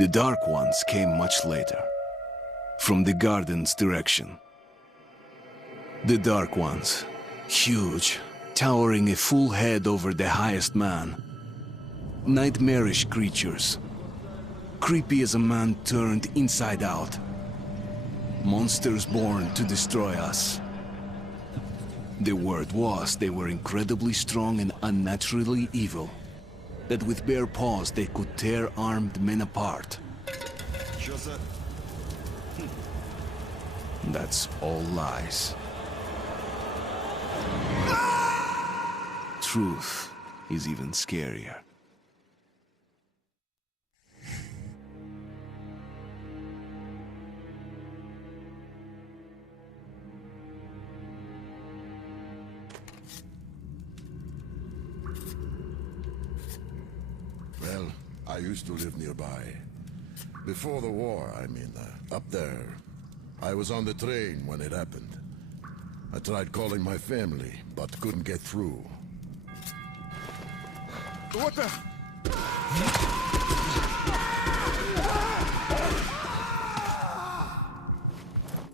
The Dark Ones came much later, from the garden's direction. The Dark Ones, huge, towering a full head over the highest man. Nightmarish creatures, creepy as a man turned inside out. Monsters born to destroy us. The word was they were incredibly strong and unnaturally evil. That with bare paws they could tear armed men apart. That's all lies. Truth is even scarier. Well, I used to live nearby. Before the war, I mean, up there. I was on the train when it happened. I tried calling my family, but couldn't get through. What the?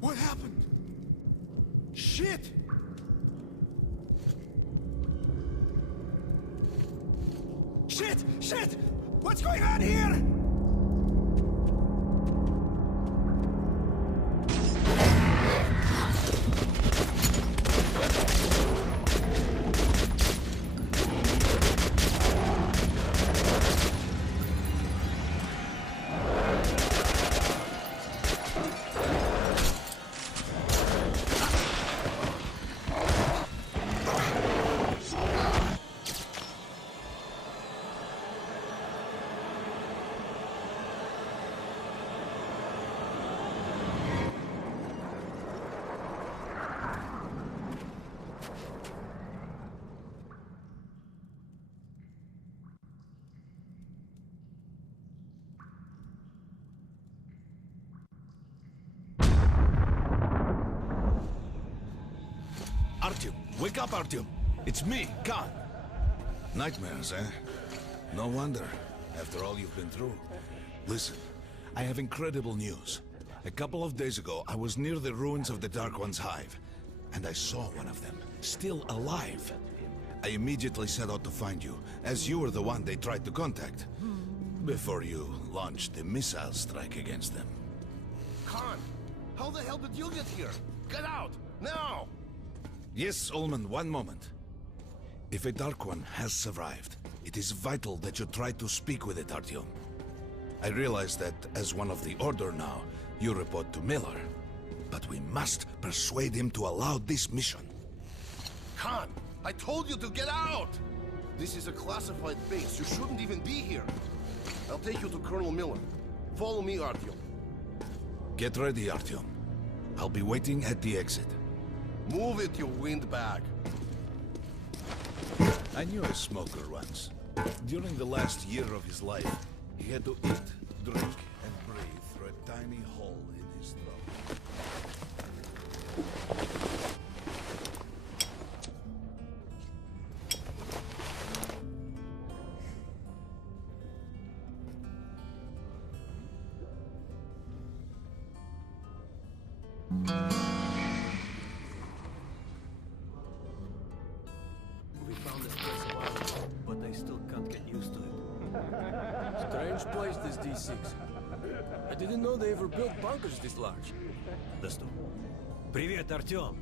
What happened? Shit! Shit! Shit! What's going on here? Artyom, wake up, Artyom. It's me, Khan. Nightmares, eh? No wonder, after all you've been through. Listen, I have incredible news. A couple of days ago, I was near the ruins of the Dark One's hive, and I saw one of them, still alive. I immediately set out to find you, as you were the one they tried to contact, before you launched the missile strike against them. Khan, how the hell did you get here? Get out, now! Yes, Ullman, one moment. If a Dark One has survived, it is vital that you try to speak with it, Artyom. I realize that, as one of the Order now, you report to Miller. But we must persuade him to allow this mission. Khan, I told you to get out! This is a classified base. You shouldn't even be here. I'll take you to Colonel Miller. Follow me, Artyom. Get ready, Artyom. I'll be waiting at the exit. Move it, you windbag. I knew a smoker once. During the last year of his life, he had to eat, drink, and breathe through a tiny hole in his throat. We found this place a while ago, but they still can't get used to it. Strange place, this D6. I didn't know they ever built bunkers this large. Listen. Привет, Artyom.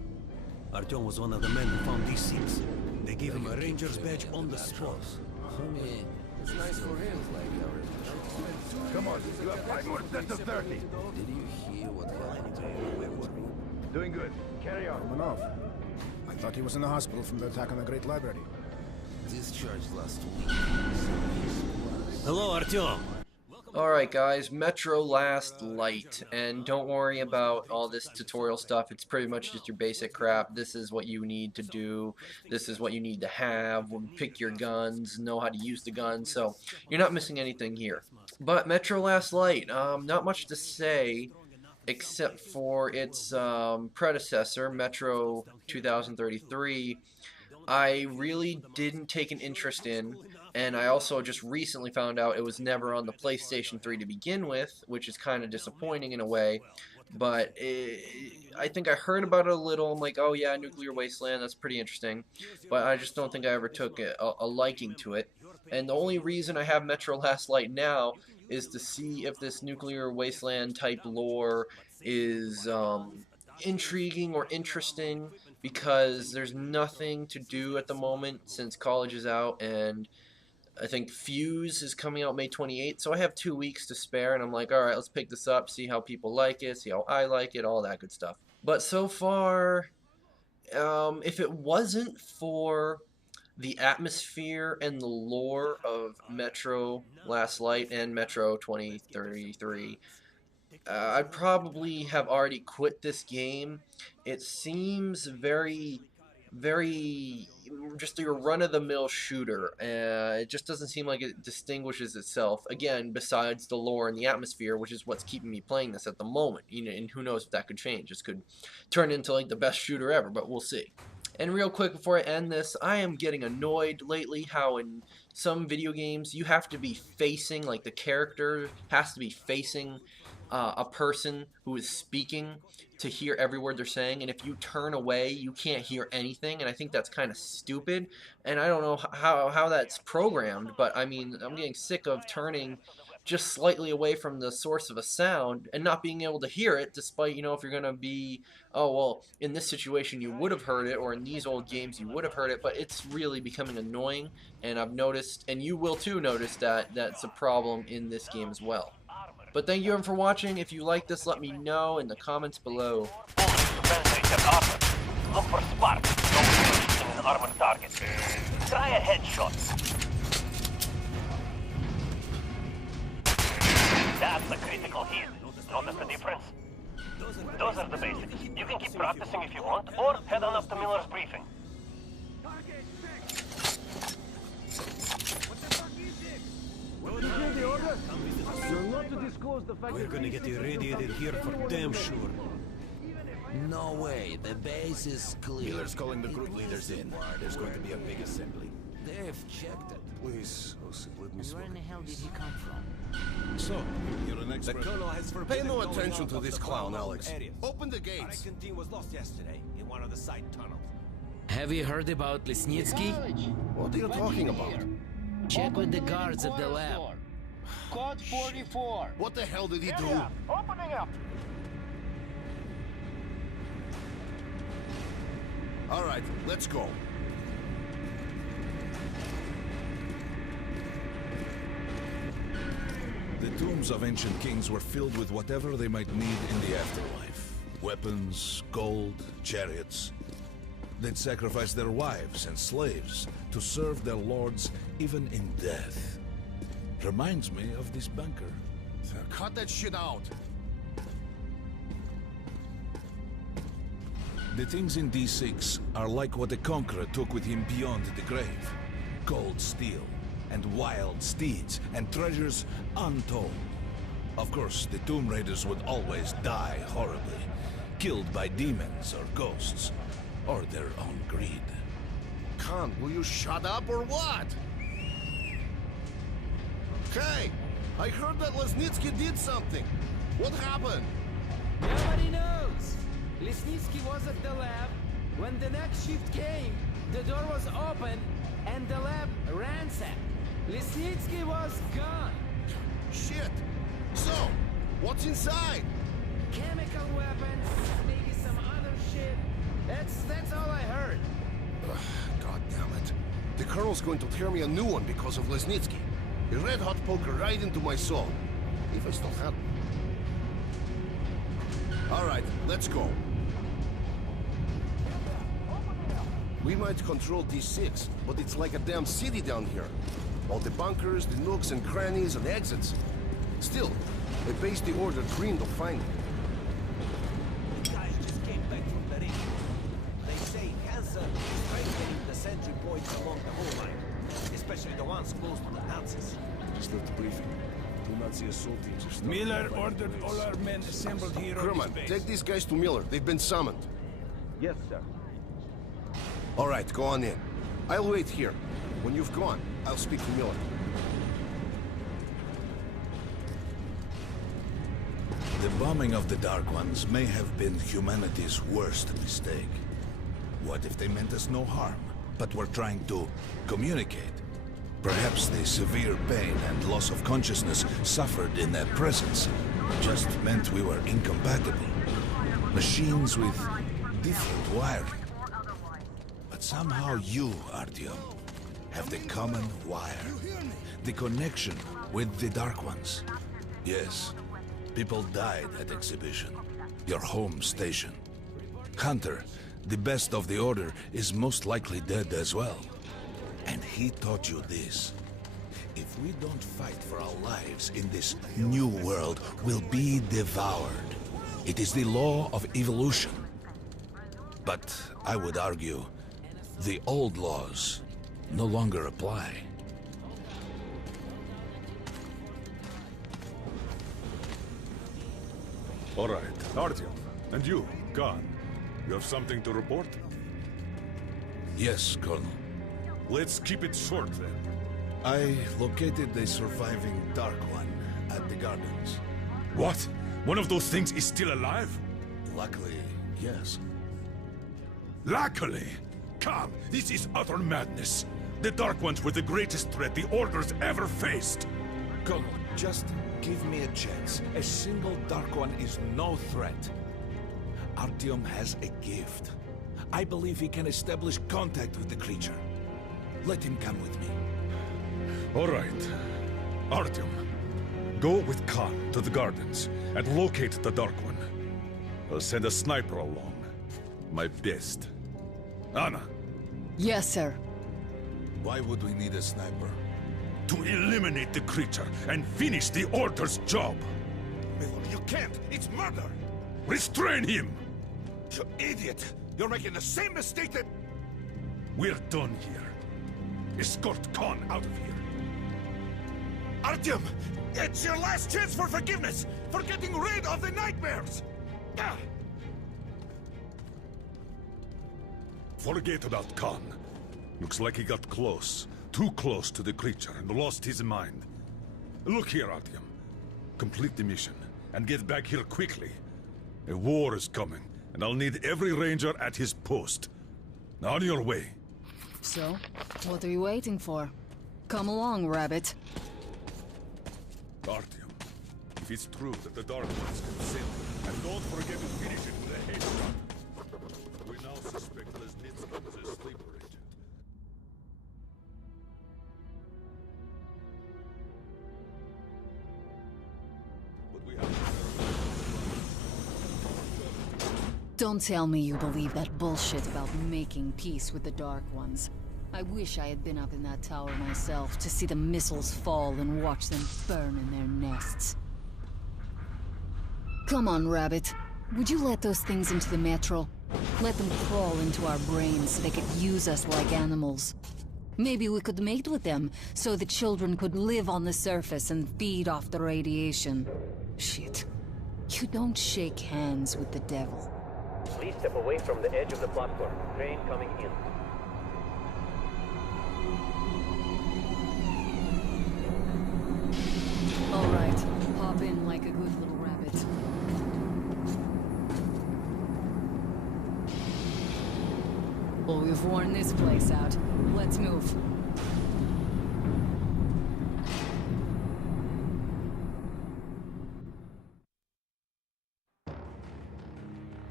Artyom was one of the men who found these seats. They gave him a ranger's badge on the spot. It's nice for him. Come on, you have 5 more sets of 30. Did you hear what happened? Doing good. Carry on. Romanov. I thought he was in the hospital from the attack on the Great Library. Discharged last week. Hello, Artyom. Alright guys, Metro Last Light, and don't worry about all this tutorial stuff, it's pretty much just your basic crap. This is what you need to do, this is what you need to have, pick your guns, know how to use the guns, so you're not missing anything here. But Metro Last Light, not much to say, except for its predecessor, Metro 2033. I really didn't take an interest in, and I also just recently found out it was never on the PlayStation 3 to begin with, which is kind of disappointing in a way. But I think I heard about it a little. I'm like, oh yeah, Nuclear Wasteland, that's pretty interesting. But I just don't think I ever took a liking to it. And the only reason I have Metro Last Light now is to see if this Nuclear Wasteland type lore is intriguing or interesting, because there's nothing to do at the moment since college is out, and I think Fuse is coming out May 28th, so I have 2 weeks to spare, and I'm like, alright, let's pick this up, see how people like it, see how I like it, all that good stuff. But so far, if it wasn't for the atmosphere and the lore of Metro Last Light and Metro 2033, I'd probably have already quit this game. It seems very just your run-of-the-mill shooter. It just doesn't seem like it distinguishes itself, again, besides the lore and the atmosphere, which is what's keeping me playing this at the moment. You know, and who knows if that could change. This could turn into like the best shooter ever, but we'll see. And real quick before I end this, I am getting annoyed lately how in some video games you have to be facing, like the character has to be facing a person who is speaking to hear every word they're saying, and if you turn away you can't hear anything, and I think that's kind of stupid, and I don't know how that's programmed, but I mean, I'm getting sick of turning just slightly away from the source of a sound and not being able to hear it, despite, you know, if you're gonna be, oh well, in this situation you would have heard it, or in these old games you would have heard it, but it's really becoming annoying, and I've noticed, and you will too notice, that that's a problem in this game as well. But thank you everyone for watching. If you like this, let me know in the comments below. Look for sparks. Don't in an armored target. Try a headshot. That's a critical hit. Notice the difference? Those are the basics. You can keep practicing if you want, or head on up to Miller's briefing. We're gonna get irradiated here for damn sure. No way, the base is clear. Miller's calling the group leaders in. There's going to be a big assembly. They've checked it. Please, Osip, let me Where in the hell did he come from? So, you're an expert. The colonel has Pay forbidden no going attention out to of this the clown, Bravo Alex. area. Open the Our gates. Reckon team was lost yesterday in one of the side tunnels. Have you heard about Lesnitsky? What are you talking about? Check with the guards at the lab. Code 44. What the hell did he do? Opening up. All right, let's go. The tombs of ancient kings were filled with whatever they might need in the afterlife. Weapons, gold, chariots. They'd sacrifice their wives and slaves to serve their lords even in death. Reminds me of this bunker. Cut that shit out. The things in D6 are like what the Conqueror took with him beyond the grave. Gold steel, and wild steeds, and treasures untold. Of course, the Tomb Raiders would always die horribly, killed by demons or ghosts, or their own greed. Khan, will you shut up or what? Hey, I heard that Lesnitsky did something. What happened? Nobody knows. Lesnitsky was at the lab. When the next shift came, the door was open and the lab ransacked. Lesnitsky was gone. Shit. So, what's inside? Chemical weapons, maybe some other shit. That's all I heard. God damn it. The Colonel's going to tear me a new one because of Lesnitsky. A red-hot poker right into my soul. If I still have it. Alright, let's go. We might control D6, but it's like a damn city down here. All the bunkers, the nooks and crannies and exits. Still, a base the Order dreamed of finding. The guys just came back from the ring. They say Hansa is strengthening the sentry points along the whole line, especially the ones close to the Nazis. Just left the briefing. Two Nazi assault teams are starting. Miller ordered all our men assembled here on Kerman, his base. take these guys to Miller. They've been summoned. Yes, sir. Alright, go on in. I'll wait here. When you've gone, I'll speak to Miller. The bombing of the Dark Ones may have been humanity's worst mistake. What if they meant us no harm, but were trying to communicate? Perhaps the severe pain and loss of consciousness suffered in their presence just meant we were incompatible. Machines with different wiring. But somehow you, Artyom, have the common wire. The connection with the Dark Ones. Yes, people died at Exhibition, your home station. Hunter, the best of the Order, is most likely dead as well. And he taught you this. If we don't fight for our lives in this new world, we'll be devoured. It is the law of evolution. But I would argue, the old laws no longer apply. All right, Artyom. And you, Khan. You have something to report? Yes, Colonel. Let's keep it short, then. I located the surviving Dark One at the Gardens. What? One of those things is still alive? Luckily, yes. Luckily? Come, this is utter madness. The Dark Ones were the greatest threat the Order's ever faced. Colonel, just give me a chance. A single Dark One is no threat. Artyom has a gift. I believe he can establish contact with the creature. Let him come with me. All right. Artyom, go with Khan to the Gardens and locate the Dark One. I'll send a sniper along. My best. Anna. Yes, sir. Why would we need a sniper? To eliminate the creature and finish the Order's job. Miller, you can't! It's murder! Restrain him! You idiot! You're making the same mistake that... We're done here. Escort Khan out of here. Artyom! It's your last chance for forgiveness! For getting rid of the nightmares! Ah! Forget about Khan. Looks like he got close. Too close to the creature and lost his mind. Look here, Artyom. Complete the mission and get back here quickly. A war is coming, and I'll need every ranger at his post. Now on your way. So, what are you waiting for? Come along, Rabbit. Artyom, if it's true that the Dark Ones can sail, and don't forget to finish it with a headshot. We now suspect Lesnitsky was a sleeper agent. But we have to... Don't tell me you believe that bullshit about making peace with the Dark Ones. I wish I had been up in that tower myself to see the missiles fall and watch them burn in their nests. Come on, Rabbit. Would you let those things into the metro? Let them crawl into our brains so they could use us like animals. Maybe we could mate with them so the children could live on the surface and feed off the radiation. Shit. You don't shake hands with the devil. Please step away from the edge of the platform. Train coming in. All right, hop in like a good little rabbit. Well, we've worn this place out. Let's move.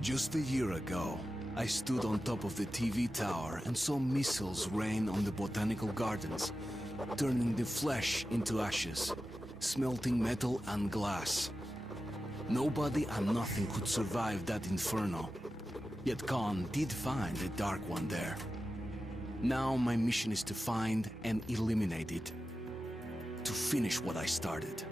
Just a year ago, I stood on top of the TV tower and saw missiles rain on the botanical gardens, turning the flesh into ashes, smelting metal and glass. Nobody and nothing could survive that inferno. Yet Khan did find a Dark One there. Now my mission is to find and eliminate it. To finish what I started.